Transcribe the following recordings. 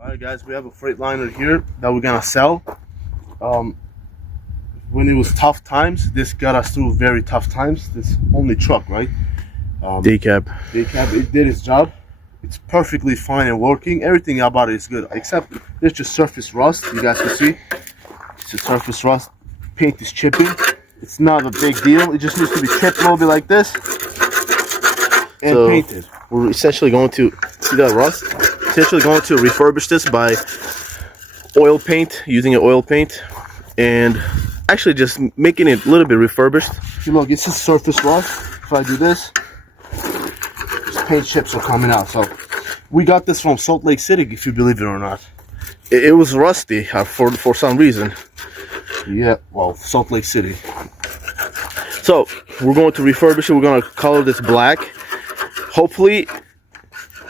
Alright guys, we have a freightliner here that we're gonna sell. When it was tough times, this got us through very tough times. This only truck, right? Day cab. It did its job. It's perfectly fine and working. Everything about it is good, except there's just surface rust. You guys can see it's a surface rust. Paint is chipping. It's not a big deal. It just needs to be chipped a little bit like this and painted. We're essentially going to see that rust. Essentially going to refurbish this by oil paint, using an oil paint, and actually just making it a little bit refurbished. See, look, it's just surface rust. If I do this, just paint chips are coming out. So we got this from Salt Lake City, if you believe it or not. It was rusty for some reason. Yeah, well, Salt Lake City. So we're going to refurbish it. We're going to color this black. Hopefully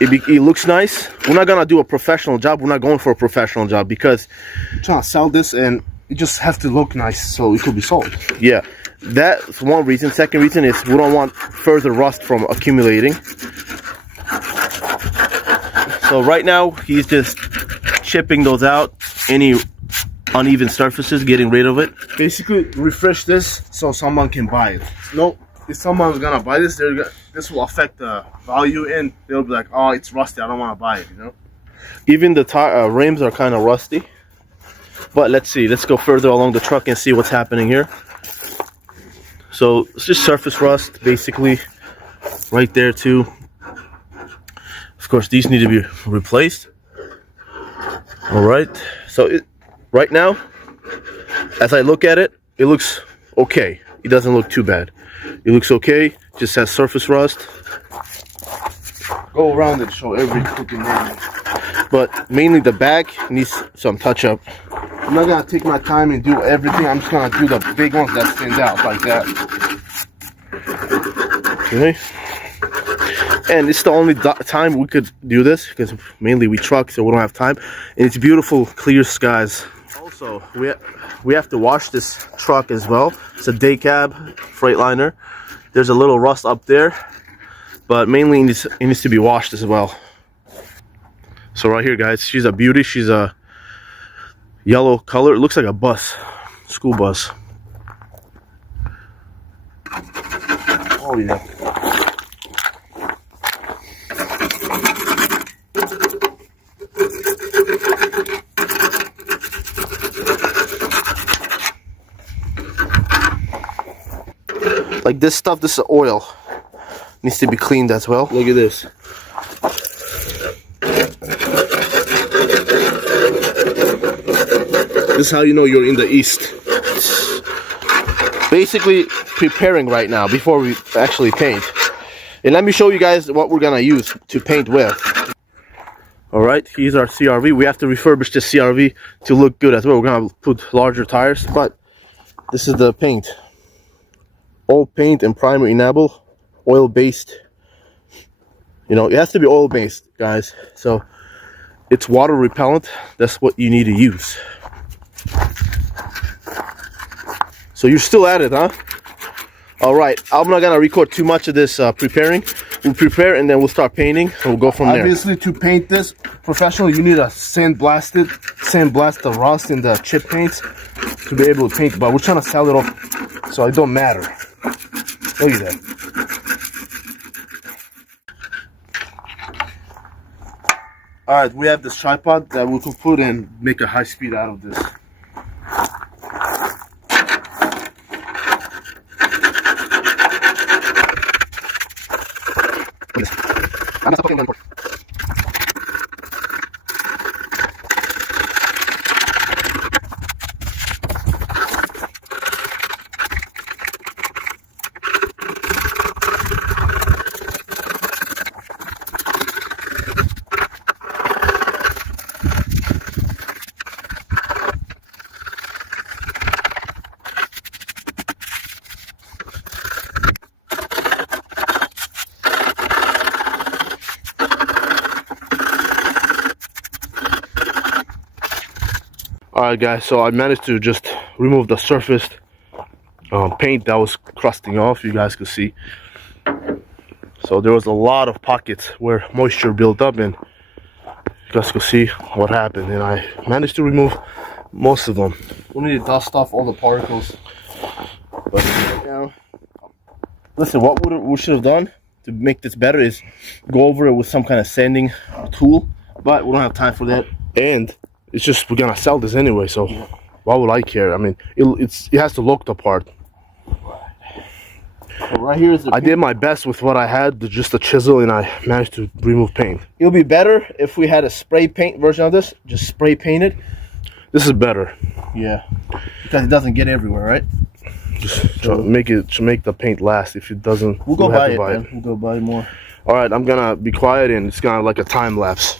it looks nice. We're not gonna do a professional job. We're not going for a professional job because I'm trying to sell this and it just has to look nice so it could be sold. Yeah, that's one reason. Second reason is we don't want further rust from accumulating. So right now he's just chipping those out, any uneven surfaces, getting rid of it. Basically refresh this so someone can buy it. No, if someone's gonna buy this, this will affect the value and they'll be like, oh, it's rusty, I don't want to buy it, you know. Even the rims are kind of rusty, but let's see, let's go further along the truck and see what's happening here. So it's just surface rust basically right there too. Of course these need to be replaced. All right, so right now as I look at it, it looks okay. It doesn't look too bad. It looks okay, just has surface rust. Go around and show every cooking man. But mainly the back needs some touch up. I'm not gonna take my time and do everything. I'm just gonna do the big ones that stand out like that. Okay. And it's the only time we could do this because mainly we truck, so we don't have time. And it's beautiful, clear skies. Also, we have to wash this truck as well. It's a day cab freightliner. There's a little rust up there, but mainly it needs to be washed as well. So right here, guys, she's a beauty. She's a yellow color. It looks like a bus, school bus. Oh yeah. Like this stuff, this is oil. Needs to be cleaned as well. Look at this. This is how you know you're in the East. Basically preparing right now before we actually paint. And let me show you guys what we're gonna use to paint with. Alright, here's our CRV. We have to refurbish this CRV to look good as well. We're gonna put larger tires, but this is the paint. Oil paint and primer enamel, oil based. You know, it has to be oil based, guys. So it's water repellent. That's what you need to use. So you're still at it, huh? All right, I'm not gonna record too much of this preparing. We'll prepare and then we'll start painting and we'll go from there. Obviously, to paint this professionally, you need to sandblast the rust and the chip paints to be able to paint. But we're trying to sell it off, so it don't matter. Look at that. All right, we have this tripod that we can put and make a high speed out of this. Alright guys, so I managed to just remove the surface paint that was crusting off, you guys could see. So there was a lot of pockets where moisture built up, and You guys can see what happened, and I managed to remove most of them. We need to dust off all the particles. But listen, what we should have done to make this better is go over it with some kind of sanding tool, but we don't have time for that. And it's just, we're gonna sell this anyway, so why would I care? I mean, it has to look the part. So right here is the I did my best with what I had, just a chisel, and I managed to remove paint. It'll be better if we had a spray paint version of this. Just spray paint it. This is better. Yeah, because it doesn't get everywhere, right? Just to make the paint last. If it doesn't, we'll go buy it, man. We'll go buy more. All right, I'm gonna be quiet, and it's gonna like a time lapse.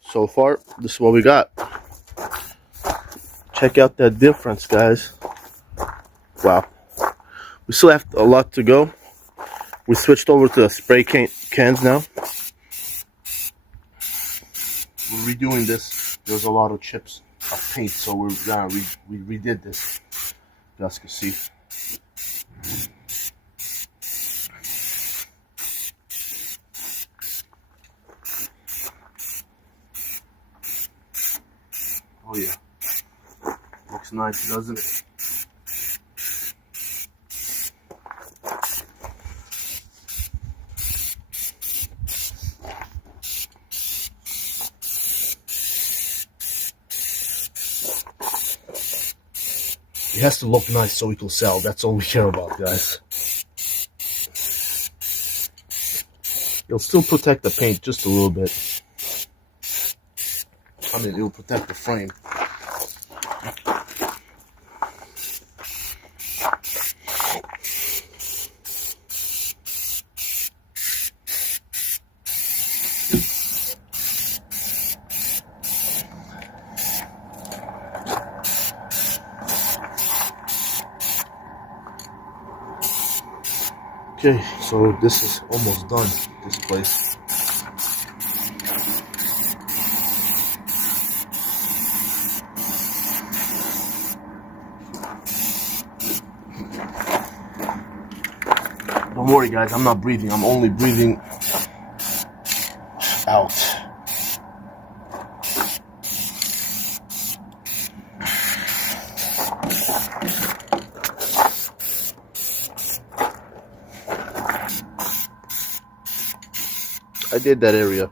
So far, this is what we got. Check out that difference, guys. Wow. We still have a lot to go. We switched over to spray cans now. We'll redoing this. There's a lot of chips of paint, so we redid this. You guys can see. Oh yeah, looks nice, doesn't it? It has to look nice so we can sell. That's all we care about, guys. It'll still protect the paint just a little bit. I mean, it'll protect the frame. Okay, so this is almost done, this place. Don't worry guys, I'm not breathing, I'm only breathing out. I did that area.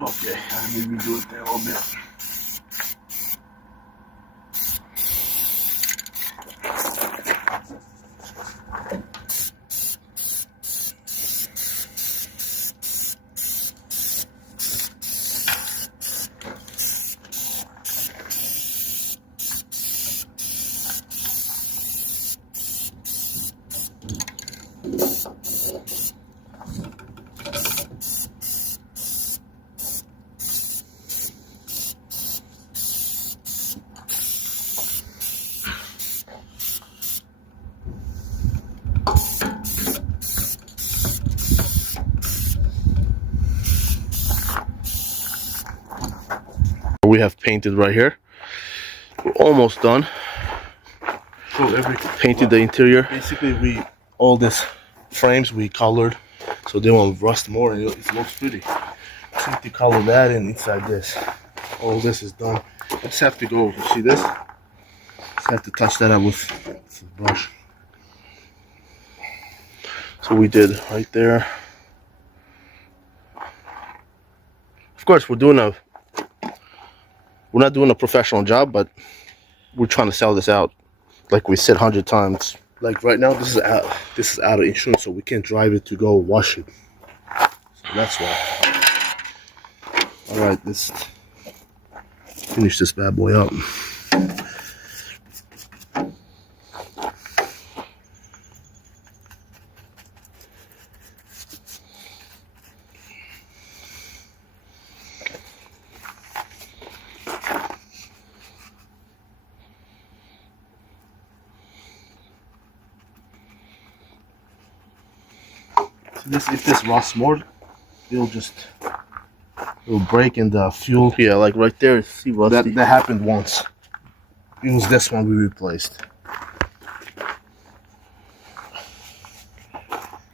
Okay, let me redo it there a little bit. We have painted right here. We're almost done. So everything. Painted the interior. Basically, all this frames we colored so they won't rust more and it looks pretty. Simply color that in inside this. All this is done. I just have to go. You see this? Just have to touch that up with the brush. So we did right there. Of course, we're not doing a professional job, but we're trying to sell this out, like we said 100 times. Like right now, this is out of insurance, so we can't drive it to go wash it. So that's why. All right, let's finish this bad boy up. If this rusts more, it'll break in the fuel. Yeah, like right there, see rusty. That happened once. It was this one we replaced.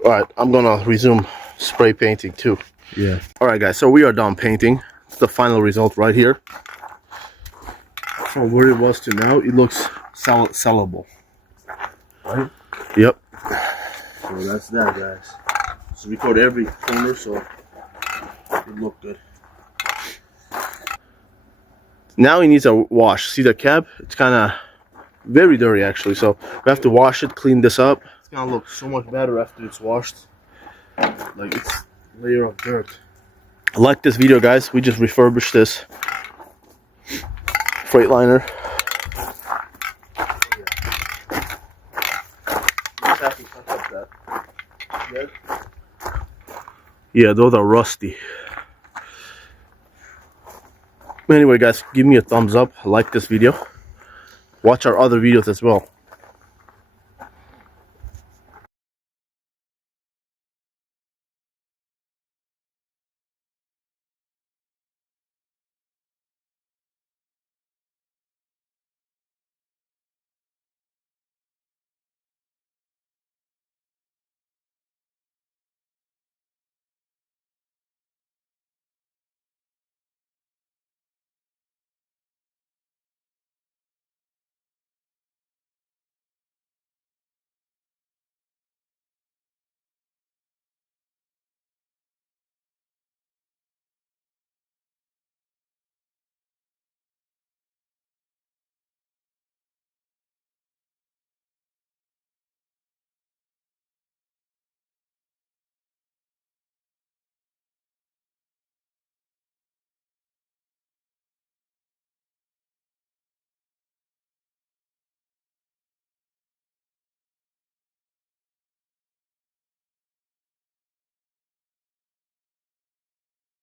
All right, I'm gonna resume spray painting too. Yeah. All right, guys. So we are done painting. It's the final result right here. From where it was to now, it looks sellable. Right? Yep. So that's that, guys. So we covered every corner, so it looked good. Now it needs a wash. See the cab? It's kind of very dirty actually. So we have to wash it, clean this up. It's gonna look so much better after it's washed. Like it's a layer of dirt. Like this video, guys. We just refurbished this freightliner. Yeah, those are rusty. Anyway, guys, give me a thumbs up. Like this video. Watch our other videos as well.